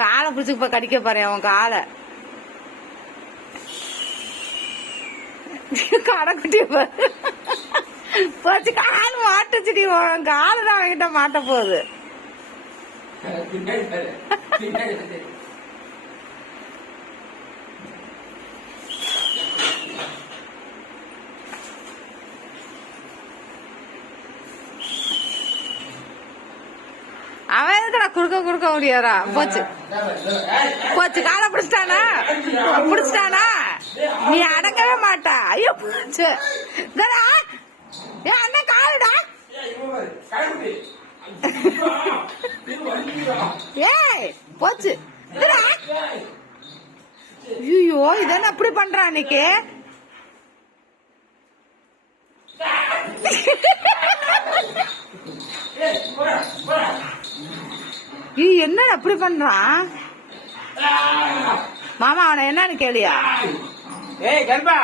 காலை பிடிச்சி இப்ப கடிக்க பாரு அவன் காலை. கடைக்குட்டி போச்சு கால் மாட்டுச்சுடி. காலு தான் அவன்கிட்ட மாட்ட போகுது. அவன் எதுக்குடா குடுக்க முடியாதா? போச்சு போச்சு காலை பிடிச்சிட்டானா? பிடிச்சிட்டானா? நீ அடங்கவே மாட்டா. ஐயோ போச்சு. ஏன் அண்ணன் காலுடா. ஏய் போச்சு. ஐயோ இதென்ன அப்படி பண்றான் இன்னைக்கு? என்ன அப்படி பண்றான் மாமா? அவனை என்னன்னு கேளியா? ஏய் கருப்பா,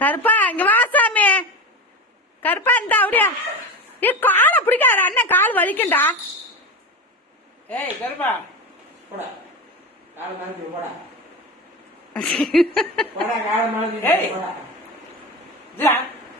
கருப்பா இங்க வா சாமி. கருப்பா இந்த அப்படியா? காலை பிடிக்காத அண்ணன், கால் வலிக்குண்டா. ஏய் கருப்பா போடா, கால மாத்தி போடா. போடா கால மாத்தி போடா.